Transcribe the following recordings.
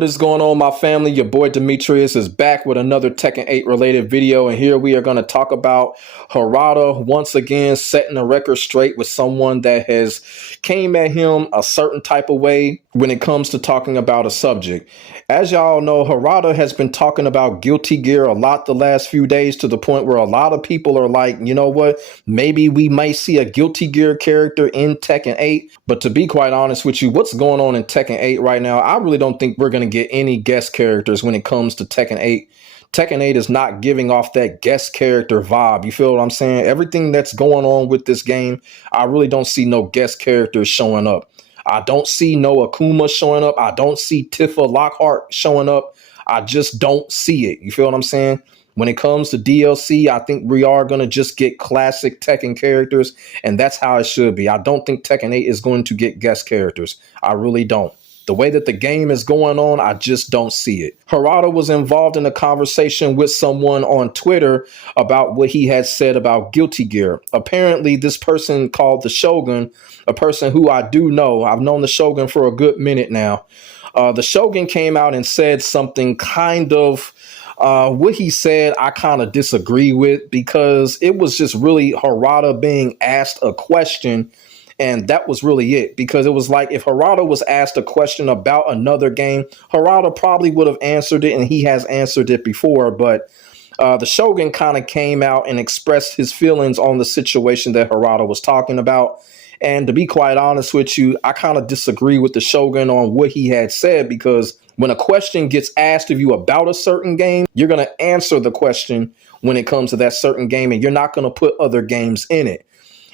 What is going on, my family? Your boy Demetrius is back with another Tekken 8 related video, and here we are going to talk about Harada once again setting a record straight with someone that has came at him a certain type of way when it comes to talking about a subject. As y'all know, Harada has been talking about Guilty Gear a lot the last few days, to the point where a lot of people are like, you know what, maybe we might see a Guilty Gear character in Tekken 8. But to be quite honest with you, what's going on in Tekken 8 right now, I really don't think we're going to get any guest characters when it comes to Tekken 8. Tekken 8 is not giving off that guest character vibe. You feel what I'm saying? Everything that's going on with this game, I really don't see no guest characters showing up. I don't see no Akuma showing up. I don't see Tifa Lockhart showing up. I just don't see it. You feel what I'm saying? When it comes to DLC, I think we are going to just get classic Tekken characters, and that's how it should be. I don't think Tekken 8 is going to get guest characters. I really don't. The way that the game is going on, I just don't see it. Harada was involved in a conversation with someone on Twitter about what he had said about Guilty Gear. Apparently, this person called the Shogun, a person who I do know. I've known the Shogun for a good minute now. The Shogun came out and said something kind of... what he said, I kind of disagree with, because it was just really Harada being asked a question. And that was really it, because it was like if Harada was asked a question about another game, Harada probably would have answered it, and he has answered it before. But the Shogun kind of came out and expressed his feelings on the situation that Harada was talking about. And to be quite honest with you, I kind of disagree with the Shogun on what he had said, because when a question gets asked of you about a certain game, you're going to answer the question when it comes to that certain game, and you're not going to put other games in it.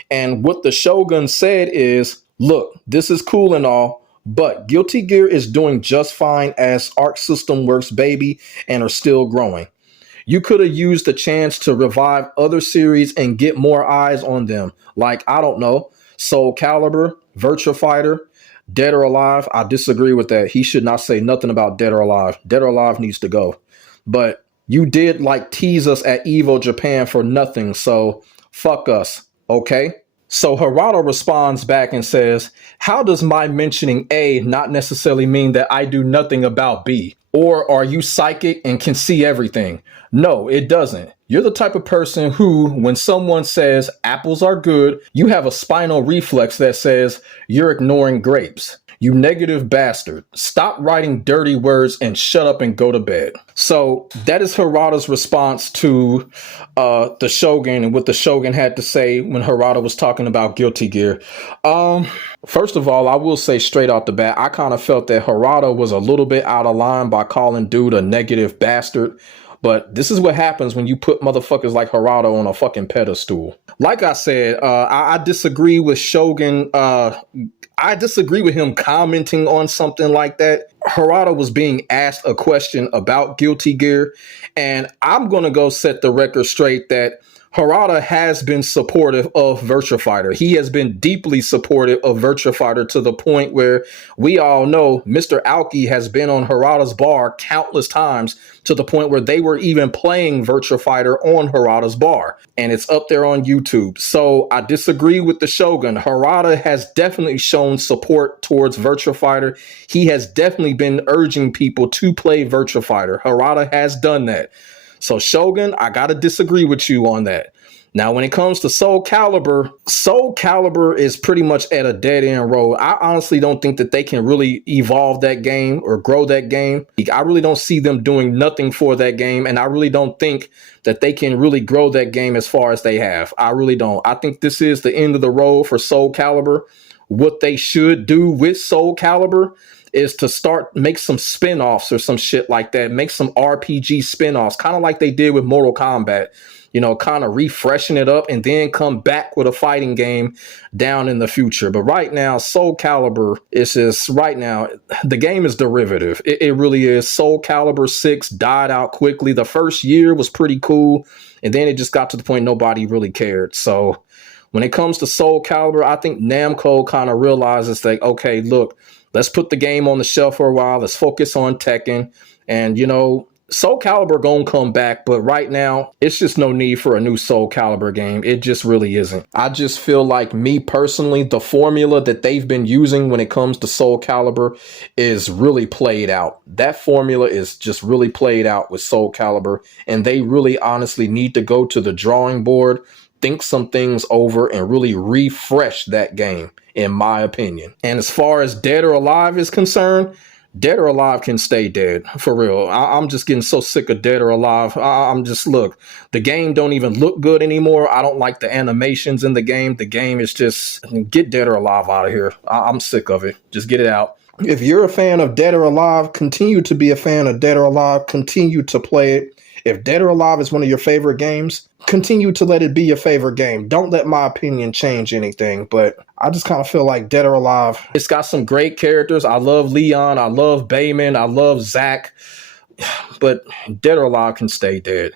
And what the Shogun said is, look, this is cool and all, but Guilty Gear is doing just fine as Arc System works, baby, and are still growing. You could have used the chance to revive other series and get more eyes on them. Like, I don't know, Soul Calibur, Virtua Fighter, Dead or Alive. I disagree with that. He should not say nothing about Dead or Alive. Dead or Alive needs to go. But you did like tease us at Evo Japan for nothing, so fuck us. Okay, so Harada responds back and says, how does my mentioning A not necessarily mean that I do nothing about B? Or are you psychic and can see everything? No, it doesn't. You're the type of person who, when someone says apples are good, you have a spinal reflex that says you're ignoring grapes. You negative bastard. Stop writing dirty words and shut up and go to bed. So that is Harada's response to the Shogun and what the Shogun had to say when Harada was talking about Guilty Gear. First of all, I will say straight off the bat, I kind of felt that Harada was a little bit out of line by calling dude a negative bastard. But this is what happens when you put motherfuckers like Harada on a fucking pedestal. Like I said, I disagree with Shogun. I disagree with him commenting on something like that. Harada was being asked a question about Guilty Gear, and I'm going to go set the record straight that Harada has been supportive of Virtua Fighter. He has been deeply supportive of Virtua Fighter, to the point where we all know Mr. Aoki has been on Harada's bar countless times, to the point where they were even playing Virtua Fighter on Harada's bar. And it's up there on YouTube. So I disagree with the Shogun. Harada has definitely shown support towards Virtua Fighter. He has definitely been urging people to play Virtua Fighter. Harada has done that. So Shogun, I gotta disagree with you on that. Now, when it comes to Soul Calibur is pretty much at a dead end road. I honestly don't think that they can really evolve that game or grow that game. I really don't see them doing nothing for that game, and I really don't think that they can really grow that game as far as they have. I really don't. I think this is the end of the road for Soul Calibur. What they should do with Soul Calibur is to make some spin-offs or some shit like that. Make some RPG spin-offs, kind of like they did with Mortal Kombat. You know, kind of refreshing it up and then come back with a fighting game down in the future. But right now, Soul Calibur is just, right now, the game is derivative. It really is. Soul Calibur 6 died out quickly. The first year was pretty cool, and then it just got to the point nobody really cared. So when it comes to Soul Calibur, I think Namco kind of realizes that, okay, look, let's put the game on the shelf for a while. Let's focus on Tekken. And, you know, Soul Calibur gonna come back, but right now it's just no need for a new Soul Calibur game. It just really isn't. I just feel like, me personally, the formula that they've been using when it comes to Soul Calibur is really played out. That formula is just really played out with Soul Calibur, and they really honestly need to go to the drawing board, think some things over, and really refresh that game, in my opinion. And as far as Dead or Alive is concerned, Dead or Alive can stay dead, for real. I'm just getting so sick of Dead or Alive. I'm just, look, the game don't even look good anymore. I don't like the animations in the game. The game is just, get Dead or Alive out of here. I'm sick of it. Just get it out. If you're a fan of Dead or Alive, continue to be a fan of Dead or Alive. Continue to play it. If Dead or Alive is one of your favorite games, continue to let it be your favorite game. Don't let my opinion change anything, but I just kind of feel like Dead or Alive, it's got some great characters. I love Leon, I love Bayman, I love Zack, but Dead or Alive can stay dead.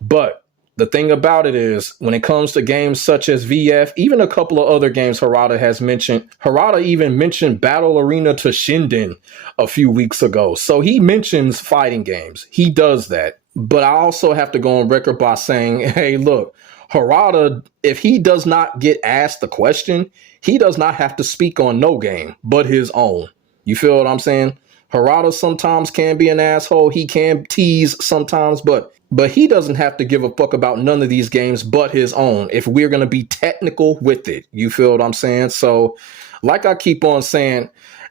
But the thing about it is, when it comes to games such as VF, even a couple of other games Harada has mentioned, Harada even mentioned Battle Arena to Shinden a few weeks ago. So he mentions fighting games. He does that. But I also have to go on record by saying, hey, look, Harada, if he does not get asked the question, he does not have to speak on no game but his own. You feel what I'm saying? Harada sometimes can be an asshole. He can tease sometimes, but he doesn't have to give a fuck about none of these games but his own, if we're going to be technical with it. You feel what I'm saying? So, like I keep on saying,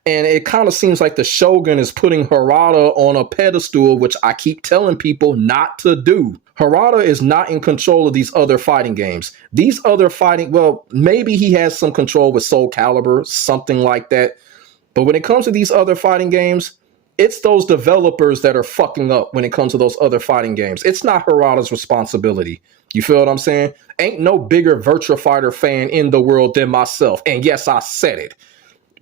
and it kind of seems like the Shogun is putting Harada on a pedestal, which I keep telling people not to do. Harada is not in control of these other fighting games. These other fighting, well, maybe he has some control with Soul Calibur, something like that. But when it comes to these other fighting games, it's those developers that are fucking up when it comes to those other fighting games. It's not Harada's responsibility. You feel what I'm saying? Ain't no bigger Virtua Fighter fan in the world than myself. And yes, I said it.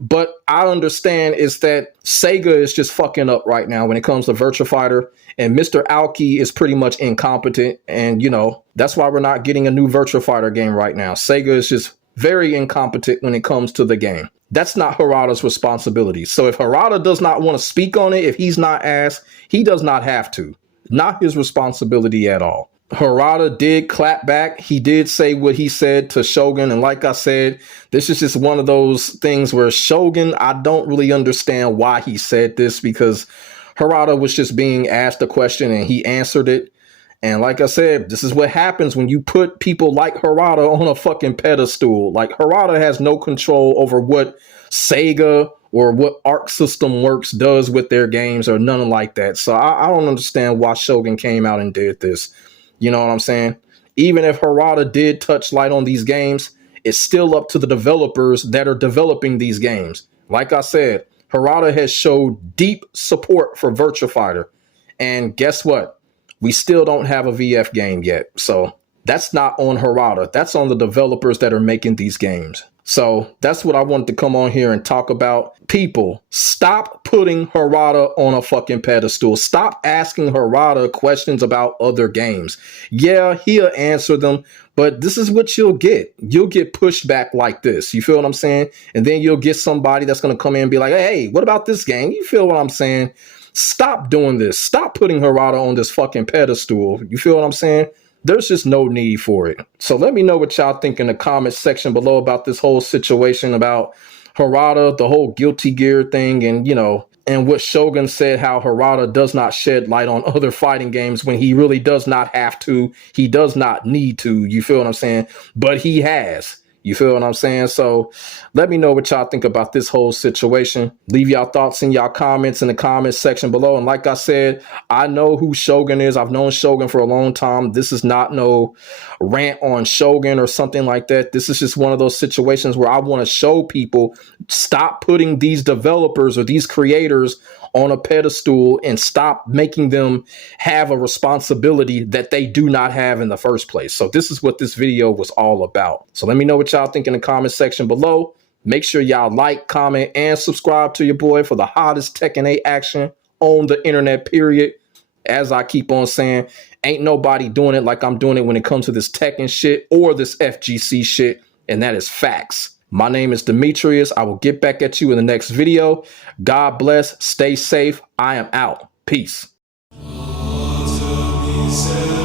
But I understand is that Sega is just fucking up right now when it comes to Virtua Fighter. And Mr. Aoki is pretty much incompetent. And, you know, that's why we're not getting a new Virtua Fighter game right now. Sega is just very incompetent when it comes to the game. That's not Harada's responsibility. So if Harada does not want to speak on it, if he's not asked, he does not have to. Not his responsibility at all. Harada did clap back. He did say what he said to Shogun. And like I said, this is just one of those things where Shogun, I don't really understand why he said this, because Harada was just being asked a question and he answered it. And like I said, this is what happens when you put people like Harada on a fucking pedestal. Like, Harada has no control over what Sega or what Arc System Works does with their games or nothing like that. So I don't understand why Shogun came out and did this. You know what I'm saying? Even if Harada did touch light on these games, it's still up to the developers that are developing these games. Like I said, Harada has showed deep support for Virtua Fighter. And guess what? We still don't have a VF game yet. So that's not on Harada. That's on the developers that are making these games. So that's what I wanted to come on here and talk about. People, stop putting Harada on a fucking pedestal. Stop asking Harada questions about other games. Yeah, he'll answer them, but this is what you'll get. You'll get pushed back like this. You feel what I'm saying? And then you'll get somebody that's going to come in and be like, hey, what about this game? You feel what I'm saying? Stop doing this. Stop putting Harada on this fucking pedestal. You feel what I'm saying? There's just no need for it. So let me know what y'all think in the comments section below about this whole situation about Harada, the whole Guilty Gear thing, and, you know, and what Shogun said, how Harada does not shed light on other fighting games when he really does not have to. He does not need to. You feel what I'm saying? But he has. You feel what I'm saying? So let me know what y'all think about this whole situation. Leave y'all thoughts in y'all comments in the comments section below. And like I said, I know who Shogun is. I've known Shogun for a long time. This is not no rant on Shogun or something like that. This is just one of those situations where I want to show people, stop putting these developers or these creators on a pedestal and stop making them have a responsibility that they do not have in the first place. So this is what this video was all about. So let me know what y'all think in the comment section below. Make sure y'all like, comment, and subscribe to your boy for the hottest Tekken 8 action on the internet, period. As I keep on saying, ain't nobody doing it like I'm doing it when it comes to this Tekken shit or this FGC shit, and that is facts. My name is Demetrius. I will get back at you in the next video. God bless. Stay safe. I am out. Peace. deserve.